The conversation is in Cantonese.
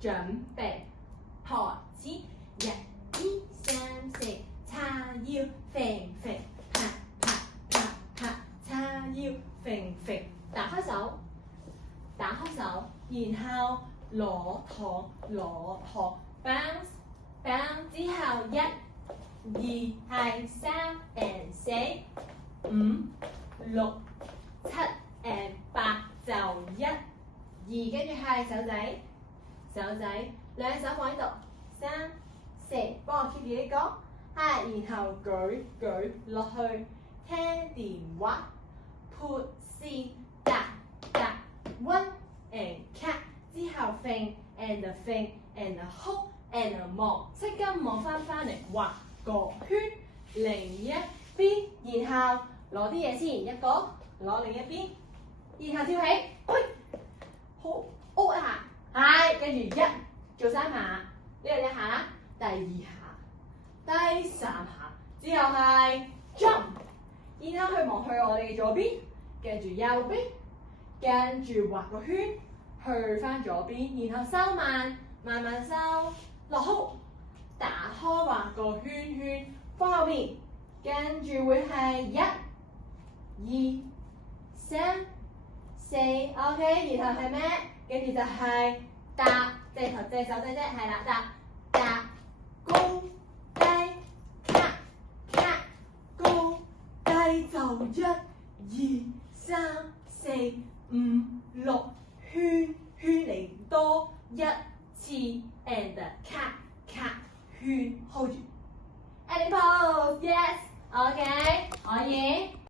準備，開始，1、2、3、4，叉腰揈揈，拍拍拍拍，叉腰揈揈，打開手，打開手，然後攞糖 bounce bounce 之後1、2係3 and 4、5、6、7 and 8就1、2，跟住係手仔，兩手放喺度，3、4，幫我 keep 住呢個，係，然後舉落去，聽電話 ，put 線搭 one and cut 之後揈 and hold and 望，即刻望翻嚟畫個圈，另一邊，然後攞啲嘢先，一個攞另一邊，然後跳起，好 O 下，係，跟住1做3下，呢個1下啦，第2下，第3下，之後係 jump， 然後望去我哋嘅左邊，跟住右邊，跟住畫個圈，去翻左邊，然後收慢慢收，落好，打開畫個圈圈，放後面，跟住會係1、2、3、4 ，OK， 然後係咩？跟住就係搭，隻手仔啫，係啦，搭高低，卡高低就1、2、3、4、5、